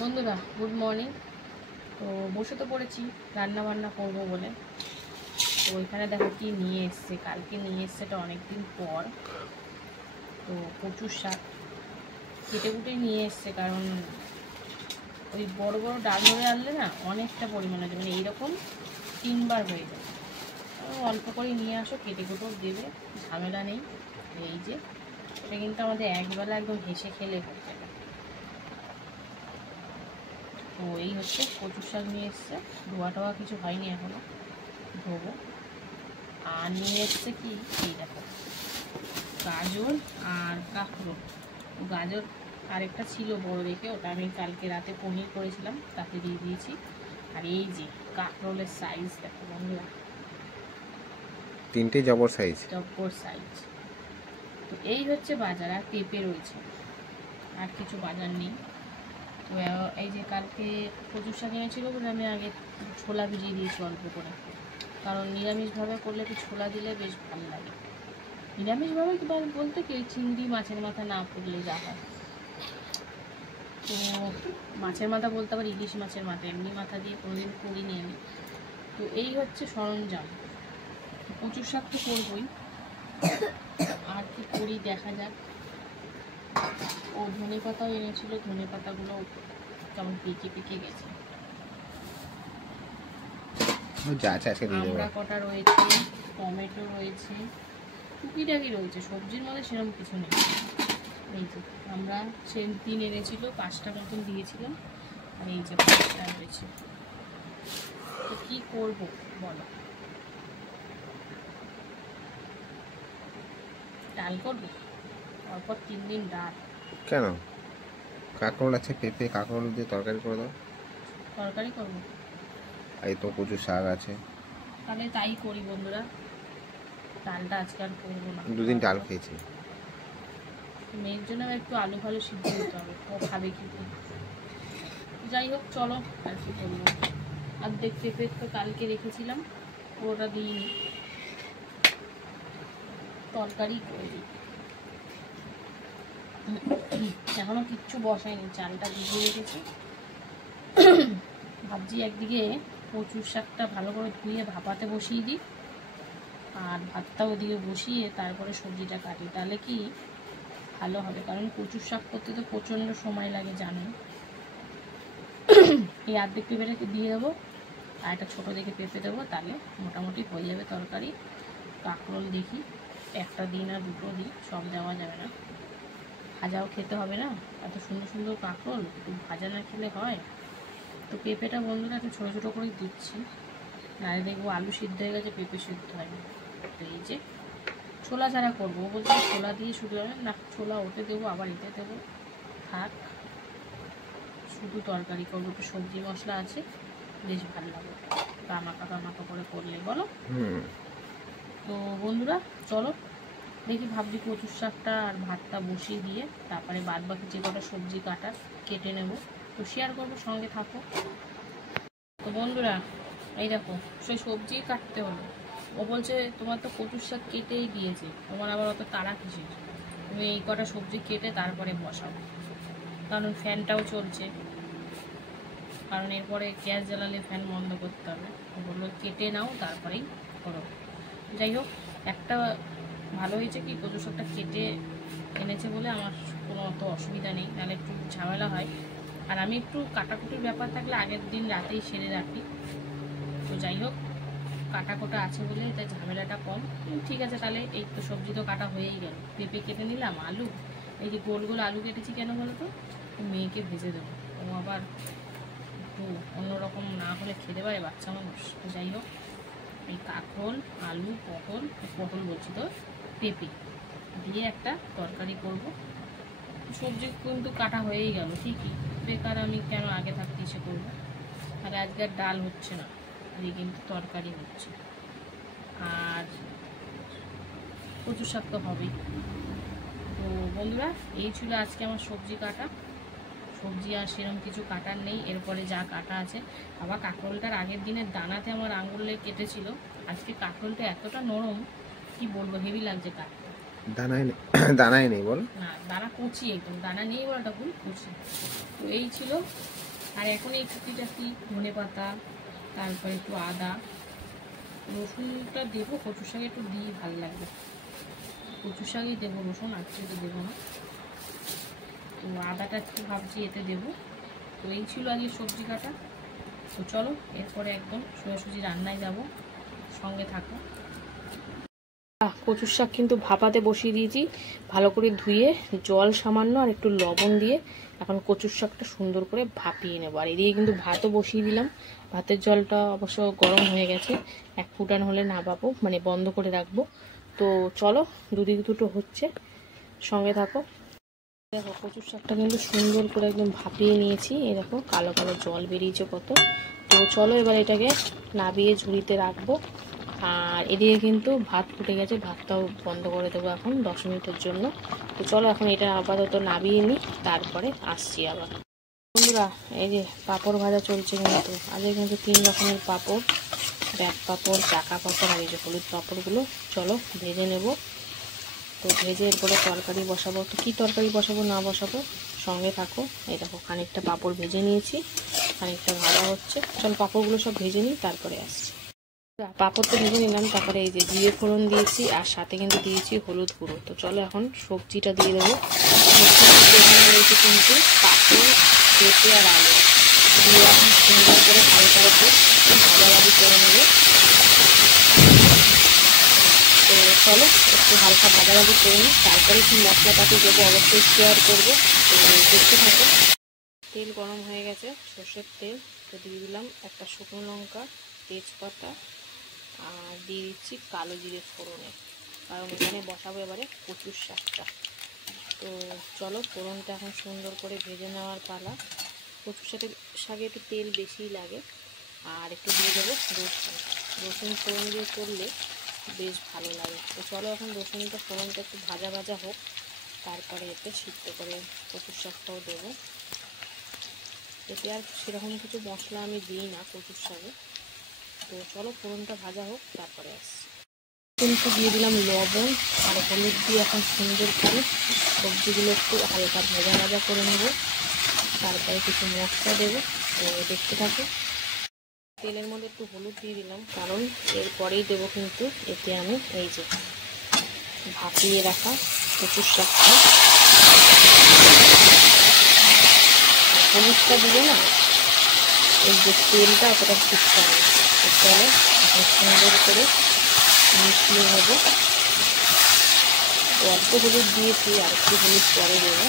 বন্ধুরা good morning. তো বসে তো পড়েছি রান্না বান্না করবো বলে। তো এখানে দেখো কি নিয়ে এসছে, কালকে নিয়ে এসছে, এটা অনেকদিন পর। তো কচুর শাক কেটে কুটে নিয়ে এসছে, কারণ ওই বড় বড় ডাল ধরে আনলে না অনেকটা পরিমাণে হবে, মানে এইরকম 3বার হয়ে যায়। অল্প করে নিয়ে আসো, কেটে কুটেও দেবে, ঝামেলা নেই। এই যে এটা কিন্তু আমাদের একবেলা একদম হেসে খেলে হয়ে যাবে। তো এই হচ্ছে কচুর শাক নিয়ে এসছে, ধোয়া টোয়া কিছু হয়নি এখনো, ধোবো। আর নিয়ে এসছে কি এই দেখো গাজর আর কাঁকরোল। গাজর আরেকটা ছিল বড় দেখে, ওটা আমি কালকে রাতে পনির করেছিলাম, তাতে দিয়ে দিয়েছি। আর এই যে কাঁকরোলের সাইজ দেখো বন্ধুরা, 3টে জবর সাইজ। তো এই হচ্ছে বাজার। আর পেঁপে রয়েছে, আর কিছু বাজার নেই। তো এই যে কালকে কচুর শাক এনেছিল বলে আমি আগে ছোলা ভিজিয়ে দিয়েছি অল্প করে, কারণ নিরামিষভাবে করলে একটু ছোলা দিলে বেশ ভালো লাগে। নিরামিষভাবে কি বলতে কি চিংড়ি মাছের মাথা না পড়লে যা হয়। তো মাছের মাথা বলতে আবার ইলিশ মাছের মাথা, এমনি মাথা দিয়ে কোনোদিন করিনি আমি। তো এই হচ্ছে সরঞ্জাম। কচুর শাক তো করবই, আর কি করি দেখা যাক। ও ধনে পাতাও এনেছিল, ধনে পাতাগুলো কেমন পেকে পেকে গেছে। আমরা কটা রয়েছে, টমেটো রয়েছে, টুকিটাকি রয়েছে, সবজির মধ্যে সেরকম কিছু নেই। এই যে আমরা সেম 3 এনেছিল, 5টা মতন দিয়েছিলাম, আর এই যে 5টা রয়েছে। তো কী করবো বলো? ডাল করবো, তারপর 3 দিন ডাল। কেন? কাঁকরোল আছে, পেঁপে কাঁকরোল দিয়ে তরকারি করে দাও। তরকারি করবো, এই তো কচুর শাক আছে, তাহলে তাই করি বন্ধুরা। ডালটা আজকে আর করবো না, 2 দিন ডাল খেয়েছি। মেয়ের জন্য একটু আলু ফালু সিদ্ধ দিতে হবে, ও খাবে কি? যাই হোক চলো, আর কি করবো। আর দেখতে তো কালকে রেখেছিলাম, ওটা দিইনি, তরকারি করে দিই। এখনো কিচ্ছু বসাইনি, চালটা ভিজিয়ে রেখেছি। ভাবছি একদিকে কচুর শাকটা ভালো করে ধুয়ে ভাপাতে বসিয়ে দিই, আর ভাতটা ওদিকে বসিয়ে তারপরে সবজিটা কাটি, তাহলে কি ভালো হবে। কারণ কচুর শাক করতে তো প্রচণ্ড সময় লাগে জানো। এই অর্ধেক পেঁপেটাকে দিয়ে দেবো, আর একটা ছোটো দেখে পেঁপে দেবো, তাহলে মোটামুটি হয়ে যাবে তরকারি। কাঁকরোল দেখি একটা দিন আর 2টো দিই, সব দেওয়া যাবে না। ভাজাও খেতে হবে না, এত সুন্দর সুন্দর কাঁকরোল একটু ভাজা না খেলে হয়। তো পেঁপেটা বন্ধুরা একটু ছোটো ছোটো করে দিচ্ছি, নাহলে দেখবো আলু সিদ্ধ হয়ে গেছে, পেঁপে সিদ্ধ হয়নি। তো এই যে ছোলা ছাড়া করবো, বলছি ছোলা দিয়ে শুধু না, ছোলা ওতে দেবো আবার এতে দেবো, থাক শুধু তরকারি করবো। একটু সবজি মশলা আছে, বেশ ভালো লাগে কামাকা করে করলে, বলো। তো বন্ধুরা চলো দেখি, ভাবছি কচুর শাকটা আর ভাতটা বসিয়ে দিয়ে তারপরে বাদ বাকি যে কটা সবজি কাটার কেটে নেব, তো শেয়ার করবো, সঙ্গে থাকো। তো বন্ধুরা এই দেখো, সেই সবজি কাটতে হলো। ও বলছে তোমার তো কচুর শাক কেটেই গিয়েছে, তোমার আবার অত তাড়া কিসের, তুমি এই কটা সবজি কেটে তারপরে বসাও, কারণ ফ্যানটাও চলছে, কারণ এরপরে গ্যাস জ্বালালে ফ্যান বন্ধ করতে হবে। ও বললো কেটে নাও তারপরেই করো। যাই হোক, একটা ভালো হয়েছে কি কচুর শাকটা কেটে এনেছে বলে আমার কোনো অত অসুবিধা নেই, তাহলে একটু ঝামেলা হয়। আর আমি একটু কাটাকুটির ব্যাপার থাকলে আগের দিন রাতেই সেরে রাখি। তো যাই হোক, কাটাকোটা আছে বলে তাই ঝামেলাটা কম। ঠিক আছে, তাহলে এই তো সবজি তো কাটা হয়েই গেল, পেঁপে কেটে নিলাম, আলু, এই যে গোল গোল আলু কেটেছি কেন বলো তো, মেয়েকে ভেজে দেবো, ও আবার একটু অন্যরকম না হলে খেতে পারে বাচ্চা মানুষ। তো যাই হোক, এই কাঁকরোল, আলু, পটল বলছি তো, পেঁপে দিয়ে একটা তরকারি করব। সবজি কিন্তু কাটা হয়েই গেল ঠিকই, বেকার আমি কেন আগে থাকতে এসে করবো। আর আজকে আর ডাল হচ্ছে না, আজকে কিন্তু তরকারি হচ্ছে, আর কচুর শাক তো হবেই। তো বন্ধুরা এই ছিল আজকে আমার সবজি কাটা। সবজি আর সেরকম কিছু কাটার নেই, এরপরে যা কাটা আছে। আবার কাঁকরোলটার আগের দিনের দানাতে আমার আঙুলে কেটেছিল, আজকে কাঁকরোলটা এতটা নরম কি বলবো, হেভি লাগছে কাটতে। দানাই নেই বল না, দানা কুচি, একদম দানা নেই বলাটা ভুল, কুচি। তো এই ছিল আর এখন এই টুকিটাকি ধনে পাতা, তারপরে একটু আদা, রসুনটা দেবো, কচুর শাকে একটু দিয়ে ভালো লাগবে। কচুর শাকেই দেবো রসুন, আর কিছু দেবো না। তো আদাটা একটু ভাবছি এতে দেবো। তো এই ছিল আগে সবজি কাটা। তো চলো এরপরে একদম সোজাসুজি রান্নায় যাব, সঙ্গে থাকো। কচুর শাক কিন্তু ভাপাতে বসিয়ে দিয়েছি, ভালো করে ধুয়ে জল সামান্য আর একটু লবণ দিয়ে এখন কচুর শাকটা সুন্দর করে ভাপিয়ে নেবো। আর এদিকে কিন্তু ভাতও বসিয়ে দিলাম, ভাতের জলটা অবশ্য গরম হয়ে গেছে, এক ফুটান হলে নামাবো, মানে বন্ধ করে রাখবো। তো চলো দুদিকে দুটো হচ্ছে, সঙ্গে থাকো। দেখো কচুর শাকটা কিন্তু সুন্দর করে একদম ভাপিয়ে নিয়েছি, এই দেখো কালো কালো জল বেরিয়েছে কত। তো চলো এবার এটাকে নাবিয়ে ঝুড়িতে রাখবো। আর এদিকে কিন্তু ভাত ফুটে গেছে, ভাতটাও বন্ধ করে দেবো এখন 10 মিনিটের জন্য। তো চলো এখন এটা আপাতত নাবিয়ে নিই, তারপরে আসছি আবার। বন্ধুরা এই যে পাঁপড় ভাজা চলছে, কিন্তু আজকে কিন্তু 3 রকমের পাঁপড়, ব্যাট পাঁপড়, চাকা পাঁপড় আর এই যে হলুদ পাঁপড়গুলো চলো ভেজে নেব। তো ভেজে এরপরে তরকারি বসাবো। তো কী তরকারি বসাবো না বসাবো সঙ্গে থাকো। এই দেখো খানিকটা পাঁপড় ভেজে নিয়েছি, খানিকটা ভাজা হচ্ছে। চল পাঁপড়গুলো সব ভেজে নিই, তারপরে আসছি। পাঁপড় তো ভেজে নিলাম, তারপরে এই যে জিরে ফোড়ন দিয়েছি, আর সাথে কিন্তু দিয়েছি হলুদ গুঁড়ো। তো চলো এখন সবজিটা দিয়ে দেবো। রয়েছে কিন্তু পাঁপড়, পেঁপে আর আলু দিয়ে এখন সুন্দর করে হালকা রকম ভাজাভাজি করে নেবো। তো চলো একটু হালকা ভাজাভাজি করে নিই, তারপরে কি মশলাটাকে দেবো অবশ্যই শেয়ার করবো। তো দেখতে থাকো। তেল গরম হয়ে গেছে, সর্ষের তেল। তো দিয়ে দিলাম একটা শুকনো লঙ্কা, তেজপাতা, আর দিয়ে দিচ্ছি কালো জিরে ফোড়নে, কারণ এখানে বসাবো এবারে কচুর শাকটা। তো চলো ফোড়নটা এখন সুন্দর করে ভেজে নেওয়ার পালা। কচুর শাকে একটু তেল বেশিই লাগে। আর একটু দিয়ে দেবো রসুন, রসুন ফোড়ন দিয়ে করলে বেশ ভালো লাগে। তো চলো এখন রসুনটা ফোড়নটা একটু ভাজা ভাজা হোক, তারপরে এতে সিদ্ধ করে কচুর শাকটাও দেবো। এতে আর সেরকম কিছু মশলা আমি দিই না কচুর শাকে। তো চলো ফোড়নটা ভাজা হোক, তারপরে আসছি। কিন্তু দিয়ে দিলাম লবণ আর হলুদ দিয়ে এখন সুন্দর করে সবজিগুলো একটু হালকা ভাজা ভাজা করে নেব, তারপরে কিছু মশলা দেবো। তো দেখতে থাকো। তেলের মধ্যে একটু হলুদ দিয়ে দিলাম, কারণ এরপরেই দেবো কিন্তু এতে আমি এই যে ভাপিয়ে রাখা কচুর শাকটা। হলুদটা দিলে না এই যে তেলটা অতটা ঠিকঠাক না। চলো এখন সুন্দর করে মিশিয়ে নেবো। অল্প হলুদ দিয়েছি, আর একটু হলুদ পরে দেবো।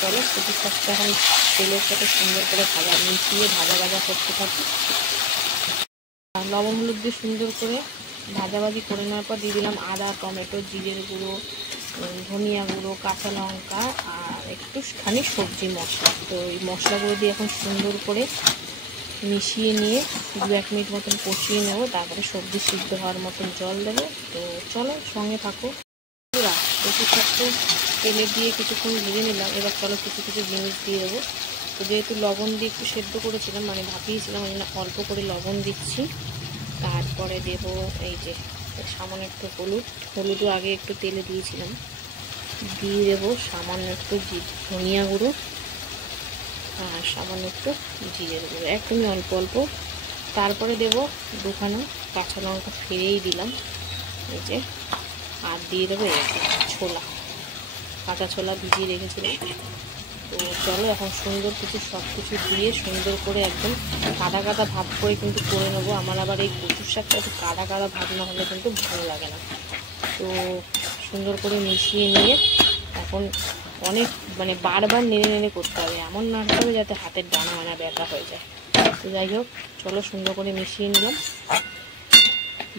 চলো কচুর শাকটা এখন তেলের সাথে সুন্দর করে মিশিয়ে ভাজা ভাজা করতে থাকি। আর লবণ হলুদ দিয়ে সুন্দর করে ভাজাভাজি করে নেওয়ার পর দিয়ে দিলাম আদা, টমেটো, জিরের গুঁড়ো, ধনিয়া গুঁড়ো, কাঁচা লঙ্কা আর একটুখানি সবজি মশলা। তো এই মশলাগুলো দিয়ে এখন সুন্দর করে মিশিয়ে নিয়ে 2-1 মিনিট মতন কষিয়ে নেবো, তারপরে সবজি সিদ্ধ হওয়ার মতন জল দেবো। তো চলো সঙ্গে থাকো। কচুর শাকটা তেলে দিয়ে কিছুক্ষণ ভেজে নিলাম, এবার চলো কিছু কিছু জিনিস দিয়ে দেবো। তো যেহেতু লবণ দিয়ে একটু সেদ্ধ করেছিলাম, মানে ভাপিয়েছিলাম, ওই জন্য অল্প করে লবণ দিচ্ছি। তারপরে দেব এই যে সামান্য একটু হলুদও আগে একটু তেলে দিয়েছিলাম। দিয়ে দেবো সামান্য একটু ধনিয়া গুঁড়ো আর সামান্য একটু জিরের গুঁড়ো, একদমই অল্প অল্প। তারপরে দেব 2খানা কাঁচা লঙ্কা ফিরেই দিলাম এই যে, আর দিয়ে দেবো এই ছোলা, কাঁচা ছোলা ভিজিয়ে রেখেছিলাম। তো চলো এখন সুন্দর কিছু সব কিছু দিয়ে সুন্দর করে একদম কাদা কাদা ভাব করে কিন্তু করে নেবো। আমার আবার এই কচুর শাকটা একটু কাদা কাদা ভাব না হলে কিন্তু ভালো লাগে না। তো সুন্দর করে মিশিয়ে নিয়ে এখন অনেক মানে বারবার নেড়ে নেড়ে করতে হবে, এমন নাড়তে হবে যাতে হাতের ডানা মানা ব্যথা হয়ে যায়। তো যাই হোক চলো সুন্দর করে মিশিয়ে নিলাম,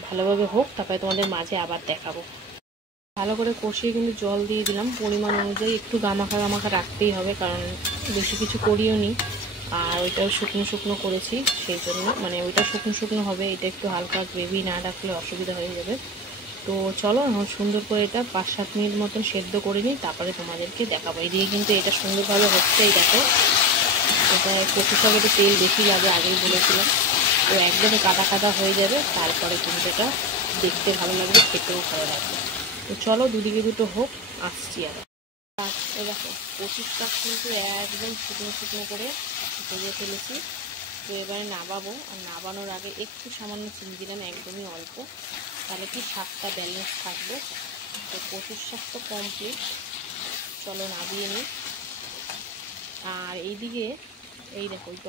ভালোভাবে হোক, তারপরে তোমাদের মাঝে আবার দেখাবো। ভালো করে কষিয়ে কিন্তু জল দিয়ে দিলাম পরিমাণ অনুযায়ী, একটু গামাখা গামাখা রাখতেই হবে, কারণ বেশি কিছু করিও নি। আর ওইটাও শুকনো শুকনো করেছি, সেই জন্য মানে ওইটা শুকনো শুকনো হবে, এটা একটু হালকা গ্রেভি না রাখলে অসুবিধা হয়ে যাবে। তো চলো এখন সুন্দর করে এটা 5-7 মিনিট মতন সেদ্ধ করে নিই, তারপরে তোমাদেরকে দেখাবো। এই দিয়ে কিন্তু এটা সুন্দরভাবে হচ্ছে, এই দেখো এটা কচুর শাকে তো তেল বেশি লাগে, আগেই বলেছিলাম। তো একদমই কাদা কাদা হয়ে যাবে, তারপরে কিন্তু এটা দেখতে ভালো লাগবে, খেতেও ভালো লাগবে। তো চলো দুদিকে দুটো হোক, আসছি আবার। এই দেখো কচুর শাক কিন্তু একদম শুকনো শুকনো করে ভেজে ফেলেছি। তো এবারে নাবাবো, আর নাবানোর আগে একটু সামান্য চিনি দিলাম, একদমই অল্প, তাহলে কি শাকটা ব্যালেন্স থাকবে। তো কচুর শাক তো কমপ্লিট, চলো নাবিয়ে নিই। আর এইদিকে এই দেখো এই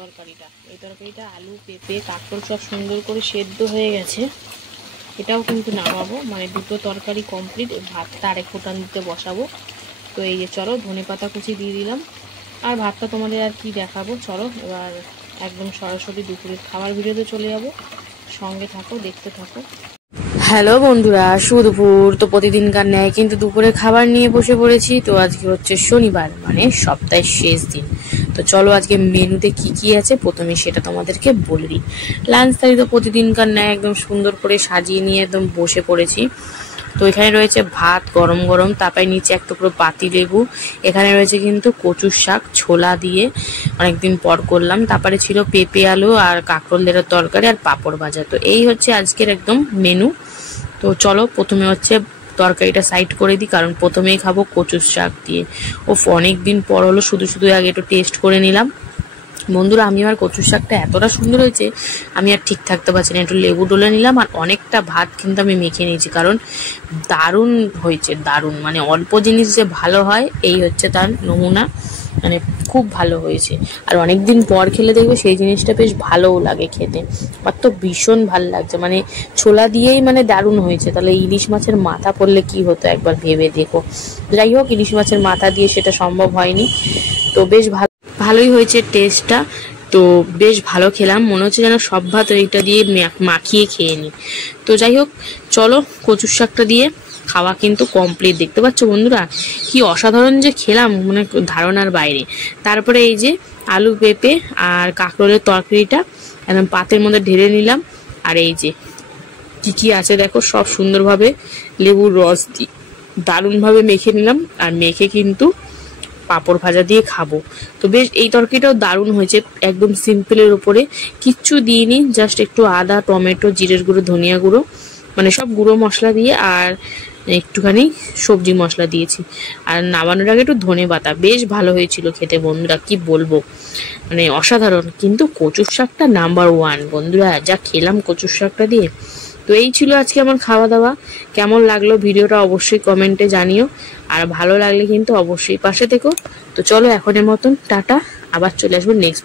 তরকারিটা আলু পেঁপে কাঁকরোল সব সুন্দর করে সেদ্ধ হয়ে গেছে। এটাও কিন্তু নামাবো, মানে দুটো তরকারি কমপ্লিট। ভাতটা আরেক ফোটান দিতে বসাবো। তো এই যে চলো ধনেপাতা কুচি দিয়ে দিলাম। আর ভাতটা তোমাদের আর কি দেখাবো, চলো এবার একদম সরাসরি দুপুরের খাবার ভিডিওতে চলে যাবো। সঙ্গে থাকো, দেখতে থাকো। হ্যালো বন্ধুরা, শুভ দুপুর। তো প্রতিদিনকার ন্যায় কিন্তু দুপুরে খাবার নিয়ে বসে পড়েছি। তো আজকে হচ্ছে শনিবার, মানে সপ্তাহের শেষ দিন। তো চলো আজকে মেনুতে কি কি আছে প্রথমে সেটা তোমাদেরকে বলে দিই। লাঞ্চ থালি তো প্রতিদিনকার ন্যায় একদম সুন্দর করে সাজিয়ে নিয়ে একদম বসে পড়েছি। তো এখানে রয়েছে ভাত গরম গরম, তারপরে নিচে এক টুকরো পাতি লেবু, এখানে রয়েছে কিন্তু কচুর শাক ছোলা দিয়ে অনেকদিন পর করলাম, তারপরে ছিল পেঁপে আলু আর কাঁকরোলের তরকারি আর পাঁপড় ভাজা। তো এই হচ্ছে আজকের একদম মেনু। তো চলো প্রথমে হচ্ছে তরকারিটা সাইড করে দিই, কারণ প্রথমেই খাবো কচুর শাক দিয়ে। অনেক দিন পর হলো, শুধু শুধু আগে একটু টেস্ট করে নিলাম। বন্ধুরা, আমি আর কচুর শাকটা এতটা সুন্দর হয়েছে আমি আর ঠিক থাকতে পারছি না, একটু লেবু ডলে নিলাম। আর অনেকটা ভাত কিন্তু আমি মেখে নিয়েছি, কারণ দারুণ হয়েছে, দারুণ। মানে অল্প জিনিস যে ভালো হয় এই হচ্ছে তার নমুনা, মানে খুব ভালো হয়েছে। আর অনেকদিন পর খেলে দেখবে সেই জিনিসটা বেশ ভালোও লাগে খেতে। আমার তো ভীষণ ভালো লাগছে, মানে ছোলা দিয়েই মানে দারুণ হয়েছে। তাহলে ইলিশ মাছের মাথা পড়লে কি হতো একবার ভেবে দেখো। যাই হোক, ইলিশ মাছের মাথা দিয়ে সেটা সম্ভব হয়নি। তো বেশ ভালোই হয়েছে টেস্টটা। তো বেশ ভালো খেলাম, মনে হচ্ছে যেন সব ভাত এইটা দিয়ে মাখিয়ে খেয়ে নিই। তো যাই হোক, চলো কচুর শাকটা দিয়ে খাওয়া কিন্তু কমপ্লিট। দেখতে পাচ্ছ বন্ধুরা কি অসাধারণ যে খেলাম, মানে ধারণার বাইরে। তারপরে এই যে আলু পেঁপে আর কাঁকরোলের তরকারিটা একদম পাতের মধ্যে ঢেলে নিলাম। আর এই যে কি কি আছে দেখো, সব সুন্দরভাবে লেবুর রস দিয়ে দারুণভাবে মেখে নিলাম। আর মেখে কিন্তু পাঁপড় ভাজা দিয়ে খাবো। তো বেশ এই তরকারিটাও দারুণ হয়েছে, একদম সিম্পলের উপরে, কিচ্ছু দিইনি, জাস্ট একটু আদা টমেটো জিরের গুঁড়ো ধনিয়া গুঁড়ো, মানে সব গুঁড়ো মশলা দিয়ে আর একটুখানি সবজি মশলা দিয়েছি। আর নামানোর আগে একটু ধনেপাতা, বেশ ভালো হয়েছিল খেতে বন্ধুরা, কি বলবো, মানে অসাধারণ। কিন্তু কচুর শাকটা নাম্বার 1 বন্ধুরা, যা খেলাম কচুর শাকটা দিয়ে। তো এই ছিল আজকে আমার খাওয়া দাওয়া। কেমন লাগলো ভিডিওটা অবশ্যই কমেন্টে জানিও, আর ভালো লাগলে কিন্তু অবশ্যই পাশে থেকো। তো চলো এখনের মতন টাটা, আবার চলে আসবো নেক্সট